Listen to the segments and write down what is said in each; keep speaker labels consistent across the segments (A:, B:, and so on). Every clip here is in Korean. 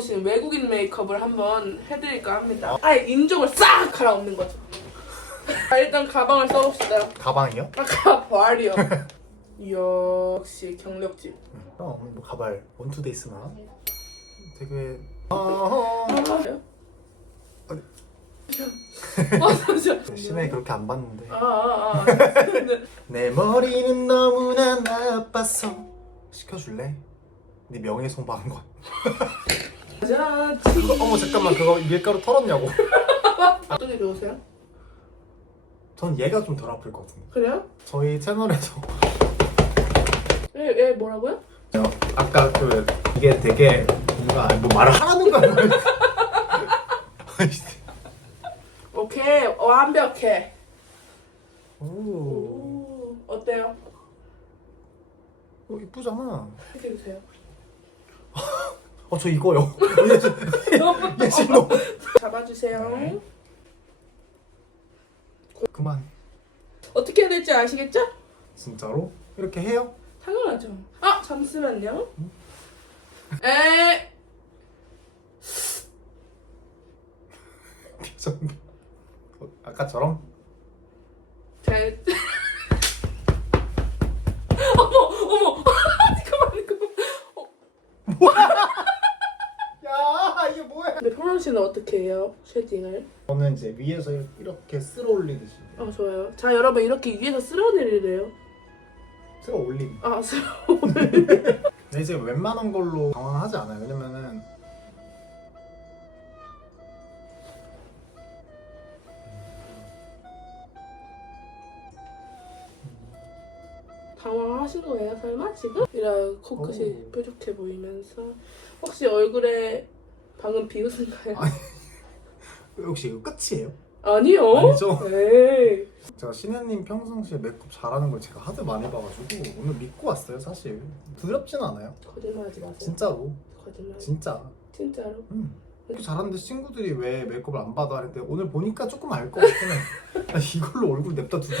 A: 지금 외국인 메이크업을 한번 해드릴까 합니다. 아예 인종을 싹 갈아엎는 거죠. 자, 일단 가방을 써봅시다.
B: 가방이요?
A: 아까 발이요. 역시 경력직.
B: 어, 뭐 가발 원투데이 쓰나? 되게 아,
A: 아,
B: 아니.
A: 어, 잠시만.
B: 심해 그렇게 안 봤는데
A: 아, 아, 아.
B: 내 머리는 너무나 나빠서 시켜줄래? 네 명예훼손 받은 거
A: 자,
B: 그거, 어머 잠깐만 그거 밀가루 털었냐고
A: 일 배우세요?
B: 전 얘가 좀 덜 아플 것 같은데
A: 그래요?
B: 저희 채널에서
A: 예, 예, 뭐라고요?
B: 저 아까 그 이게 되게 뭔가 뭐 말을 하라는 거야
A: 오케이, 완벽해.
B: 오,
A: 오, 어때요?
B: 어, 이쁘잖아
A: 해주세요.
B: 어 저 이거요 얘 지금 너무
A: 잡아주세요.
B: 네. 그만
A: 어떻게 해야 될지 아시겠죠?
B: 진짜로? 이렇게 해요?
A: 당연하죠. 아, 잠시만요. 에,
B: 좀 어, 아까처럼? 이게 뭐야
A: 근데 평원 씨는 어떻게 해요? 쉐딩을?
B: 저는 이제 위에서 이렇게 쓸어 올리듯이
A: 아, 좋아요. 자, 여러분 이렇게 위에서 쓸어내리래요.
B: 쓸어 올림
A: 아, 쓸어.
B: 근데 이제 웬만한 걸로 당황하지 않아요 왜냐면은
A: 당황하신 거예요, 설마 지금? 이런 코끝이
B: 오.
A: 뾰족해 보이면서 혹시 얼굴에 방금 비웃은가요?
B: 아니. 혹시 이거 끝이에요?
A: 아니요.
B: 아니죠?
A: 에이.
B: 제가 신혜님 평상시에 메이크업 잘하는 걸 제가 하도 많이 봐가지고 오늘 믿고 왔어요 사실 두렵진 않아요
A: 거짓말하지 마세요.
B: 진짜로
A: 거짓말.
B: 진짜
A: 진짜로.
B: 음. 이렇게 잘하는데 친구들이 왜 메이크업을 안 받아 하는데 오늘 보니까 조금 알 것 같긴 해 아니, 이걸로 얼굴 냅다 두고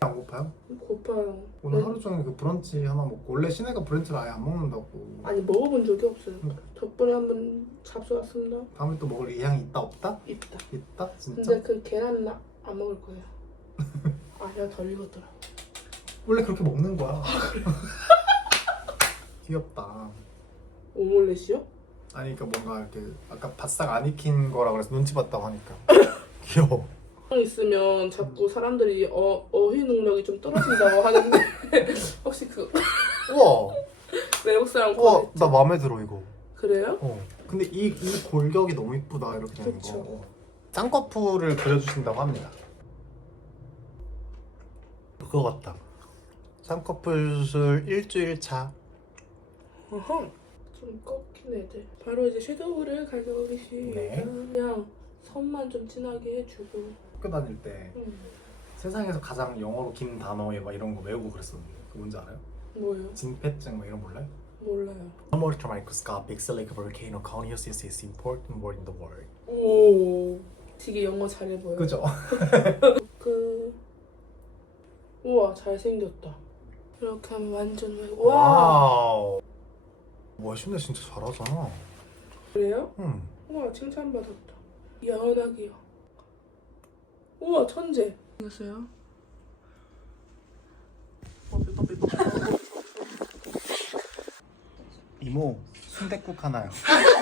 B: 안 고파요?
A: 고파요.
B: 오늘
A: 네.
B: 하루 종일 그 브런치 하나 먹고 원래 신혜가 브런치를 아예 안 먹는다고
A: 아니 먹어본 적이 없어요.
B: 음.
A: 덕분에 한번 잡숴왔습니다.
B: 다음에 또 먹을 의향이 있다 없다?
A: 있다.
B: 있다? 진짜?
A: 근데 그 계란 나- 안 먹을 거예요. 아, 내가 덜 익었더라.
B: 원래 그렇게 먹는 거야 귀엽다
A: 오믈렛이요?
B: 아니 그러니까 뭔가 이렇게 아까 바싹 안 익힌 거라 그래서 눈치 봤다고 하니까 귀여워
A: 있으면 자꾸 사람들이 어, 어휘 능력이 좀 떨어진다고 하는데 혹시 그
B: 우와
A: 외국 사람
B: 우와 나 마음에 들어 이거
A: 그래요?
B: 어 근데 이, 이 골격이 너무 이쁘다 이렇게 되는
A: 그쵸.
B: 거 쌍꺼풀을 그려주신다고 합니다 그거 같다 쌍꺼풀술 일주일 차
A: 어허. 좀 꺾인 애들. 바로 이제 섀도우를 가져오겠습니다.
B: 네.
A: 그냥 선만 좀 진하게 해주고.
B: 학교 다닐 때
A: 음.
B: 세상에서 가장 영어로 긴 단어에 막 이런 거 외우고 그랬었는데 그거 뭔지 알아요?
A: 뭐요?
B: 진폐증 뭐 이런 거 몰라요?
A: 몰라요.
B: Thermometer microscopic silica volcano conus is important word in the world
A: 오. 되게 영어 잘해 보여.
B: 그죠?
A: 그. 우와 잘생겼다. 이렇게 하면 완전 왜? 와.
B: 와우 와 신혜 진짜 잘하잖아
A: 그래요?
B: 응.
A: 우와 칭찬받았다. 연하기요. 우와 천재. 생겼어요?
B: 이모 순댓국 하나요